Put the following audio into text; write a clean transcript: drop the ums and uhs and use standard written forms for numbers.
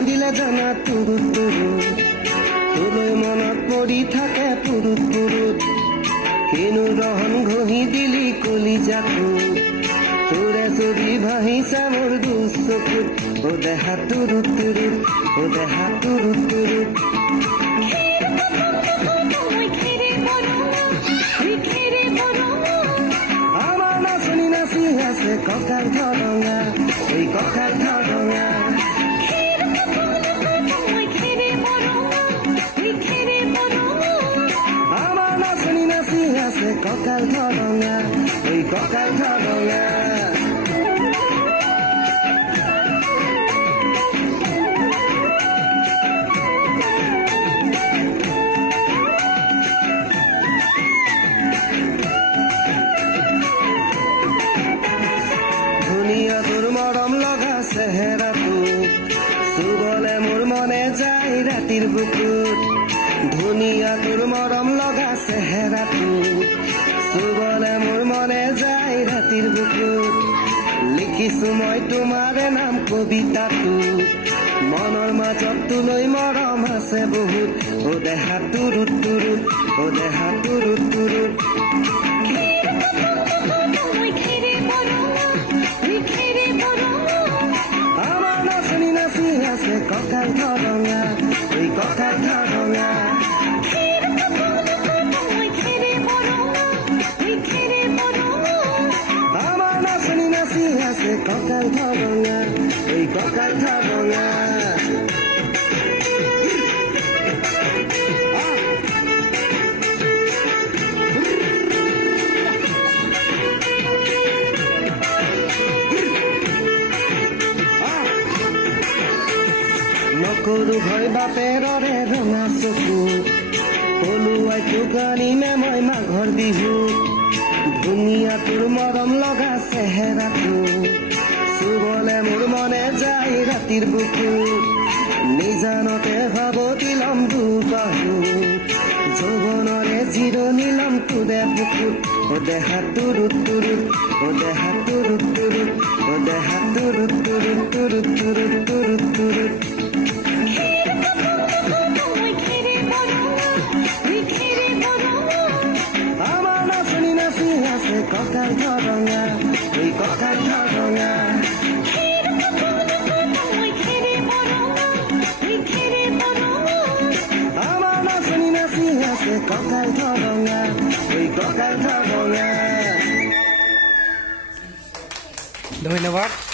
কান্দিলে জানা তুৰুত তুৰুত তোলৈ মনত পৰি থাকে পুৰুত পুৰুত কিনো ৰহন ঘঁহি দিলি কলিজাটো তোৰে ছবি ভাহিছা মোৰ দুচকুত ও দেহা তুৰুত তুৰুত ও দেহা তুৰুত তুৰুত আমার নাচনি নাচি আছে কঁকাল ধরঙা ওই কঁকাল ধরঙা আমার নাচনি নাচি আছে কঁকাল ধরঙা ওই কঁকাল ধরঙা তোর মরম লগা চেহেৰাটো চুবলে মোৰ মনে যায় ৰাতিৰ বুকুত ধুনীয়া তোৰ মৰম লগা চেহেৰাটো চুবলে মোৰ মনে যায় ৰাতিৰ বুকুত লিখিছো মই তোমাৰে নাম কবিতাটো মনৰ মাজত তোলৈ মৰম আছে বহুত ও দেহা তুৰুত তুৰুত ও দেহা তুৰুত তুৰুত কঁকাল ধরঙা ওই কঁকাল ধরঙা আমার নাচনি নাচি আছে কঁকাল ধরঙা ওই কঁকাল ধরঙা নকৰো ভয় বাপেৰৰে ৰঙা চকু পলুৱাই তোকানিমে মই মাঘৰ বিহু ধুনীয়া তোৰ মৰম লগা চেহেৰাটো চুবলে মোৰ মনে যায় ৰাতিৰ বুকু নিজানতে ভাবতি লম দুবাহু যৌৱনৰে জিৰণি লম তোৰে বুকুত ও দেহা তুৰুত তুৰুত ও দেহা তুৰুত তুৰুত ও দেহা তুৰুত তুৰুত তুৰুত তুৰুত তুৰুত তুৰুত আমার নাচনি নাচি আছে কঁকাল ধরঙা ওই কঁকাল ধরঙা আমার নাচনি নাচি আছে কঁকাল ধরঙা ওই কঁকাল ধরঙা। ধন্যবাদ।